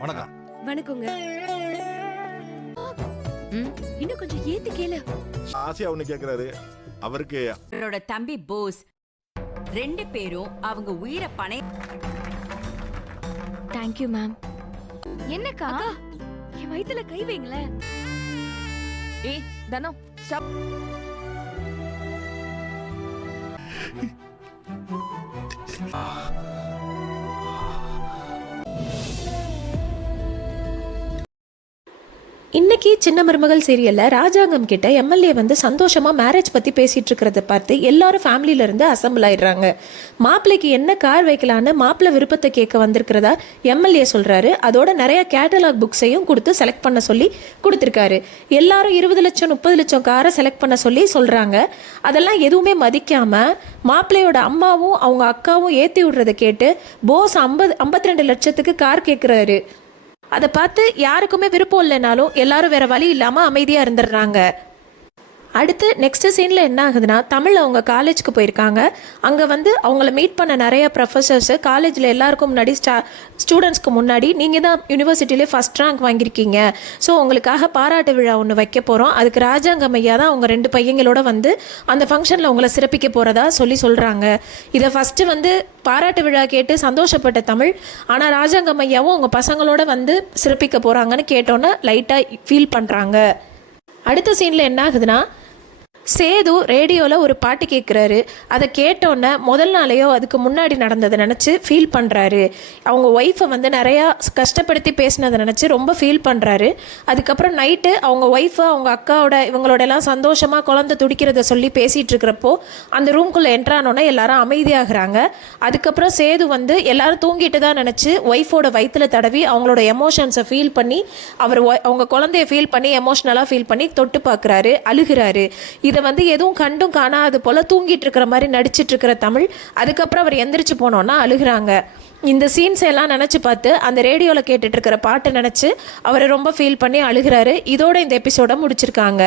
வணக்கம். வணக்கங்க. இன்னும் கொஞ்சம் ஏத்து கேளு. ஆசையா ஒண்ணு கேக்குறாரு. அவருக்கு அவரோட தம்பி போஸ் 2 பேரும் அவங்க உயிரை பணை. Thank you ma'am. என்னக்கா? என் வயித்துல கை வைங்களேன். ஏய் தனம் ஸ்டாப். இன்னைக்கு சின்ன மருமகள் சீரியல்ல ராஜாங்கம் கிட்ட எம்எல்ஏ வந்து சந்தோஷமா மேரேஜ் பத்தி பேசிட்டு இருக்கிறத பார்த்து எல்லாரும் ஃபேமிலியில இருந்து அசம்பிள் ஆயிடுறாங்க. மாப்பிள்ளைக்கு என்ன கார் வைக்கலான்னு மாப்பிள்ளை விருப்பத்தை கேட்க வந்திருக்கிறதா எம்எல்ஏ சொல்றாரு. அதோட நிறைய கேட்டலாக் புக்ஸையும் கொடுத்து செலக்ட் பண்ண சொல்லி கொடுத்துருக்காரு. எல்லாரும் 20 லட்சம் 30 லட்சம் காரை செலக்ட் பண்ண சொல்லி சொல்றாங்க. அதெல்லாம் எதுவுமே மதிக்காம மாப்பிள்ளையோட அம்மாவும் அவங்க அக்காவும் ஏற்றி விடுறத கேட்டு போஸ் 52 லட்சத்துக்கு கார் கேட்குறாரு. அதை பார்த்து யாருக்குமே விருப்பம் இல்லைனாலும் எல்லாரும் வேற வழி இல்லாமல் அமைதியாக இருந்துடுறாங்க. அடுத்து நெக்ஸ்ட் சீனில் என்ன ஆகுதுன்னா, தமிழ் அவங்க காலேஜுக்கு போயிருக்காங்க. அங்கே வந்து அவங்கள மீட் பண்ண நிறைய ப்ரொஃபஸர்ஸு காலேஜில் எல்லாருக்கும் முன்னாடி ஸ்டூடெண்ட்ஸ்க்கு முன்னாடி நீங்கள் தான் யூனிவர்சிட்டியிலே ஃபஸ்ட் ரேங்க் வாங்கியிருக்கீங்க, ஸோ உங்களுக்காக பாராட்டு விழா ஒன்று வைக்க போகிறோம், அதுக்கு ராஜாங்கம் ஐயா தான் அவங்க 2 பையங்களோட வந்து அந்த ஃபங்க்ஷனில் உங்களை சிறப்பிக்க போகிறதா சொல்கிறாங்க. இதை ஃபஸ்ட்டு வந்து பாராட்டு விழா கேட்டு சந்தோஷப்பட்ட தமிழ், ஆனால் ராஜாங்கம் ஐயாவும் அவங்க பசங்களோட வந்து சிறப்பிக்க போகிறாங்கன்னு கேட்டோன்னே லைட்டாக ஃபீல் பண்ணுறாங்க. அடுத்த சீனில் என்ன ஆகுதுன்னா, சேது ரேடியோவில் ஒரு பாட்டு கேட்குறாரு. அதை கேட்டோன்னே முதல் நாளையோ அதுக்கு முன்னாடி நடந்ததை நினச்சி ஃபீல் பண்ணுறாரு. அவங்க ஒய்ஃபை வந்து நிறையா கஷ்டப்படுத்தி பேசினதை நினச்சி ரொம்ப ஃபீல் பண்ணுறாரு. அதுக்கப்புறம் நைட்டு அவங்க ஒய்ஃபு அவங்க அக்காவோட இவங்களோட எல்லாம் சந்தோஷமாக குழந்தை துடிக்கிறத சொல்லி பேசிகிட்டு இருக்கிறப்போ அந்த ரூம்குள்ளே என்ட்ரானோன்னே எல்லாரும் அமைதியாகிறாங்க. அதுக்கப்புறம் சேது வந்து எல்லாரும் தூங்கிட்டு தான் நினச்சி ஒய்ஃபோட வயிற்றில் தடவி அவங்களோட எமோஷன்ஸை ஃபீல் பண்ணி அவங்க குழந்தைய ஃபீல் பண்ணி எமோஷ்னலாக ஃபீல் பண்ணி தொட்டு பார்க்குறாரு, அழுகிறாரு. இதை வந்து எதுவும் கண்டும் காணாது போல் தூங்கிட்டு இருக்கிற மாதிரி நடிச்சிட்டு இருக்கிற தமிழ் அதுக்கப்புறம் அவர் எந்திரிச்சு போனோன்னா அழுகிறாங்க. இந்த சீன்ஸ் எல்லாம் நினச்சி பார்த்து அந்த ரேடியோவில் கேட்டுட்டு இருக்கிற பாட்டை நினச்சி அவர் ரொம்ப ஃபீல் பண்ணி அழுகிறாரு. இதோட இந்த எபிசோட முடிச்சிருக்காங்க.